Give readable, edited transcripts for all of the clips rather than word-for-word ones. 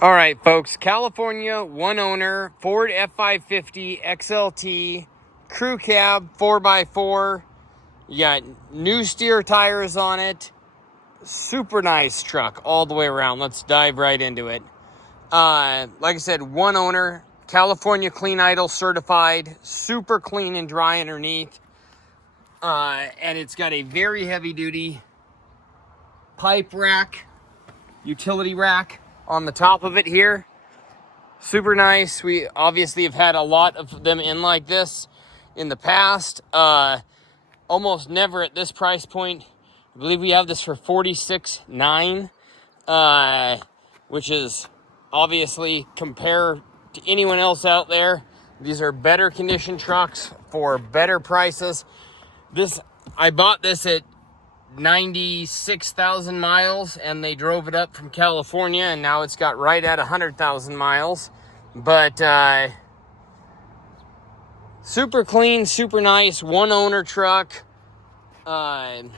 All right, folks, California, one owner, Ford F550 XLT, crew cab, 4x4. You got new steer tires on it. Super nice truck all the way around. Let's dive right into it. Like I said, one owner, California Clean Idle certified, super clean and dry underneath. And it's got a very heavy duty pipe rack, utility rack on the top of it here. Super nice. We obviously have had a lot of them in like this in the past. Almost never at this price point. I believe we have this for $46,900, which is obviously compared to anyone else out there. These are better condition trucks for better prices. I bought this at 96,000 miles, and they drove it up from California, and now it's got right at 100,000 miles. But super clean, super nice, one owner truck. You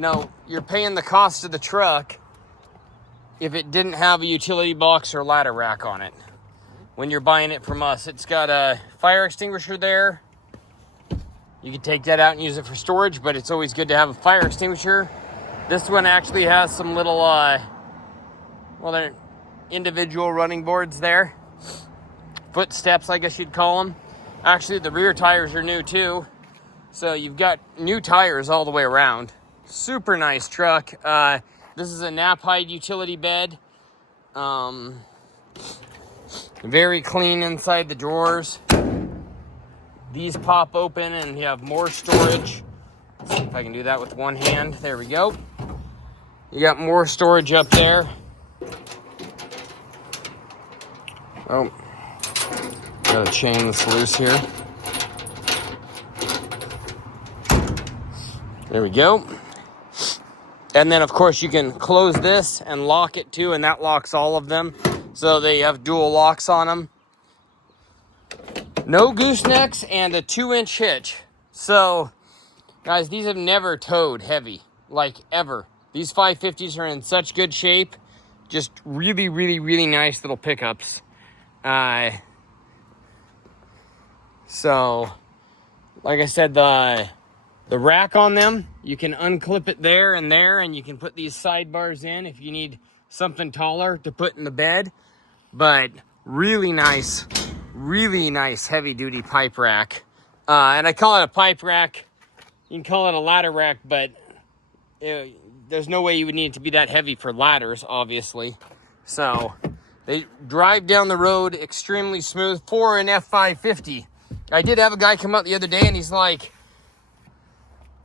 know, you're paying the cost of the truck if it didn't have a utility box or ladder rack on it when you're buying it from us. It's got a fire extinguisher there. You can take that out and use it for storage, but it's always good to have a fire extinguisher. This one actually has some little, they're individual running boards there. Footsteps, I guess you'd call them. Actually, the rear tires are new too. So you've got new tires all the way around. Super nice truck. This is a Knapheide utility bed. Very clean inside the drawers. These pop open and you have more storage. Let's see if I can do that with one hand. There we go. You got more storage up there. Oh, gotta chain this loose here. There we go. And then, of course, you can close this and lock it too, and that locks all of them. So they have dual locks on them. No goosenecks and a 2-inch hitch. So, guys, these have never towed heavy, like ever. These 550s are in such good shape. Just really, really, really nice little pickups. So, like I said, the rack on them, you can unclip it there, and you can put these sidebars in if you need something taller to put in the bed. But really nice heavy-duty pipe rack. And I call it a pipe rack. You can call it a ladder rack, but there's no way you would need it to be that heavy for ladders, obviously. So they drive down the road extremely smooth for an F550. I did have a guy come out the other day, and he's like,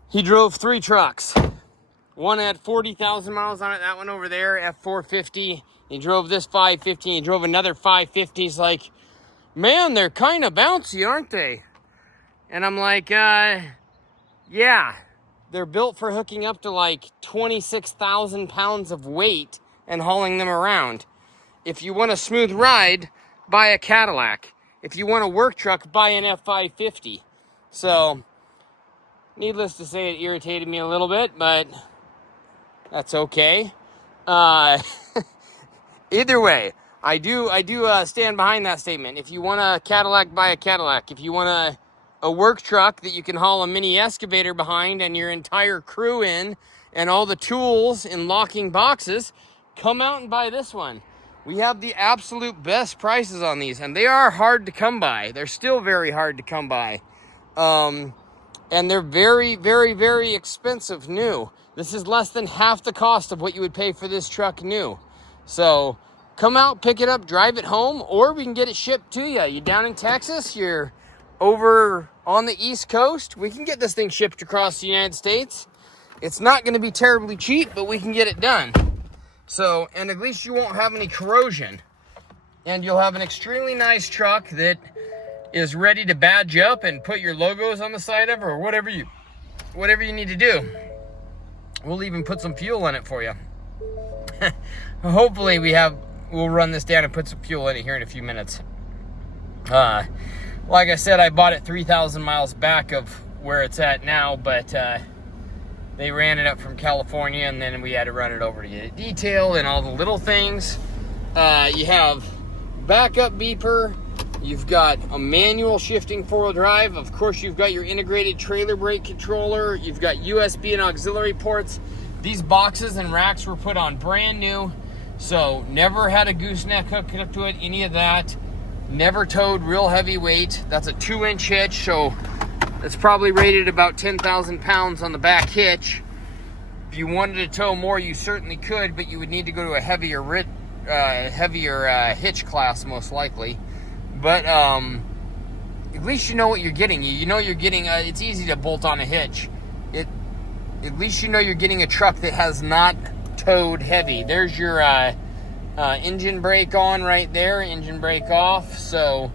he drove 3 trucks. One had 40,000 miles on it, that one over there, F450. He drove this 550, he drove another 550. He's like, man, they're kind of bouncy, aren't they? And I'm like, yeah. They're built for hooking up to like 26,000 pounds of weight and hauling them around. If you want a smooth ride, buy a Cadillac. If you want a work truck, buy an F550. So, needless to say, it irritated me a little bit, but that's okay. Either way, I do stand behind that statement. If you want a Cadillac, buy a Cadillac. If you want a work truck that you can haul a mini excavator behind and your entire crew in and all the tools in locking boxes, come out and buy this one. We have the absolute best prices on these, and they are hard to come by. They're still very hard to come by. And they're very, very, very expensive new. This is less than half the cost of what you would pay for this truck new. So come out, pick it up, drive it home, or we can get it shipped to you. You're down in Texas, you're over on the East Coast, we can get this thing shipped across the United States. It's not going to be terribly cheap, but we can get it done. So, and at least you won't have any corrosion. And you'll have an extremely nice truck that is ready to badge up and put your logos on the side of, or whatever you need to do. We'll even put some fuel in it for you. Hopefully we'll run this down and put some fuel in it here in a few minutes. Like I said, I bought it 3,000 miles back of where it's at now, but they ran it up from California, and then we had to run it over to get it detailed and all the little things. You have backup beeper. You've got a manual shifting 4-wheel drive. Of course, you've got your integrated trailer brake controller. You've got USB and auxiliary ports. These boxes and racks were put on brand new, so never had a gooseneck hooked up to it, any of that. Never towed real heavy weight. That's a 2-inch hitch, so it's probably rated about 10,000 pounds on the back hitch. If you wanted to tow more, you certainly could, but you would need to go to a heavier hitch class, most likely. But at least you know what you're getting. You know you're getting, it's easy to bolt on a hitch. At least you know you're getting a truck that has not towed heavy. There's your engine brake on right there, engine brake off. So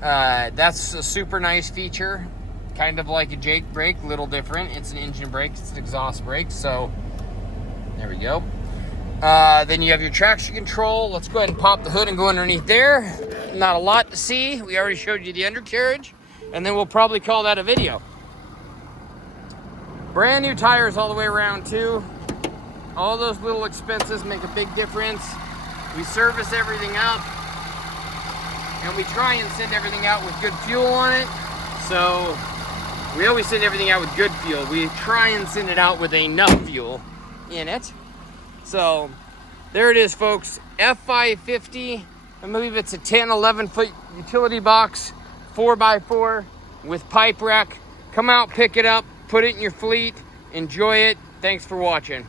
that's a super nice feature. Kind of like a Jake brake, a little different. It's an engine brake, it's an exhaust brake. So there we go. Then you have your traction control. Let's go ahead and pop the hood and go underneath there. Not a lot to see. We already showed you the undercarriage, and then we'll probably call that a video. Brand new tires all the way around too. All those little expenses make a big difference. We service everything up, and we try and send everything out with good fuel on it. So we always send everything out with good fuel. We try and send it out with enough fuel in it. So there it is, folks. F550. I believe it's a 10, 11 foot utility box, 4x4 with pipe rack. Come out, pick it up, put it in your fleet, enjoy it. Thanks for watching.